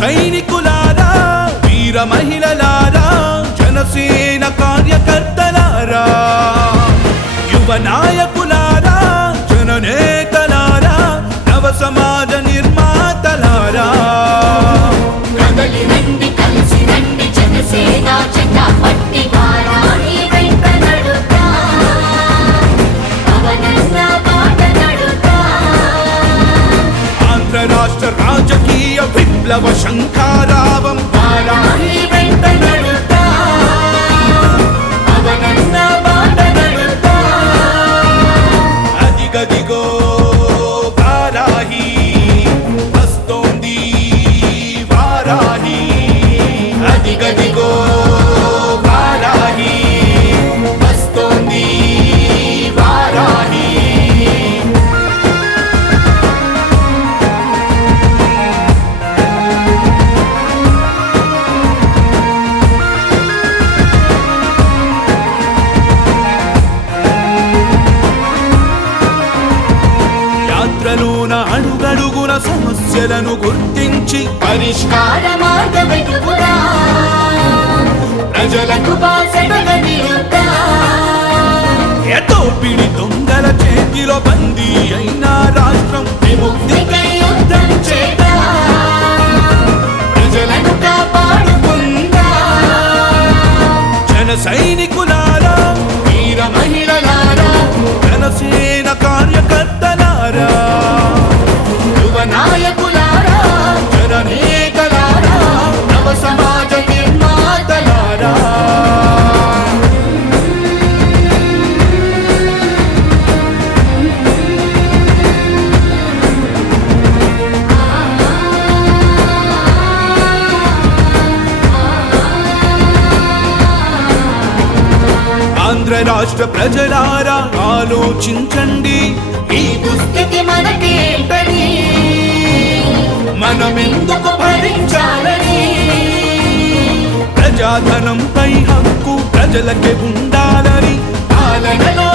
సైనికులారా, వీర మహిళలారా, జనసేన కార్యకర్తలారా, యువ నాయకులారా, జననేతలారా, నవ సమాజ నిర్మాతలారా, కదలి రండి, కలిసి రండి, జనసేన జెండా పట్టి వారాహి వెంట నడుద్దాం, పవనన్న బాట నడుద్దాం. ఆంధ్ర రాష్ట్ర రాజకీయ విప్లవ శంఖారావం వారాహి వెంట నడుద్దాం, పవనన్న బాట నడుద్దాం. అదిగదిగో వారాహి వస్తోంది, వారాహి అదిగదిగో వారాహి వస్తోంది, వారాహి. యాత్రలోన అడుగడుగున సమస్యలను గుర్తించి పరిష్కార మార్గం వెతుకుదా, ప్రజలకు బాసటగా నిలుద్దాం. దోపిడి దొంగల చేతిలో బందీ అయిన రాష్ట్రం విముక్తికై యుద్ధం చేద్దాం, ప్రజలను కాపాడుకుందాం. జన సైనికులారా, వీర మహిళలారా, జనసేన కార్యకర్తలారా, యువ నాయకులారా, జననేతలారా, నవ సమాజ నిర్మాతలారా. ఆంధ్ర రాష్ట్ర ప్రజలారా, ఆలోచించండి, ఈ దుస్థితి మనకేంటని, మనమెందుకు భరించాలని. ప్రజాధనంపై హక్కు ప్రజలకే ఉండాలని, పాలనలో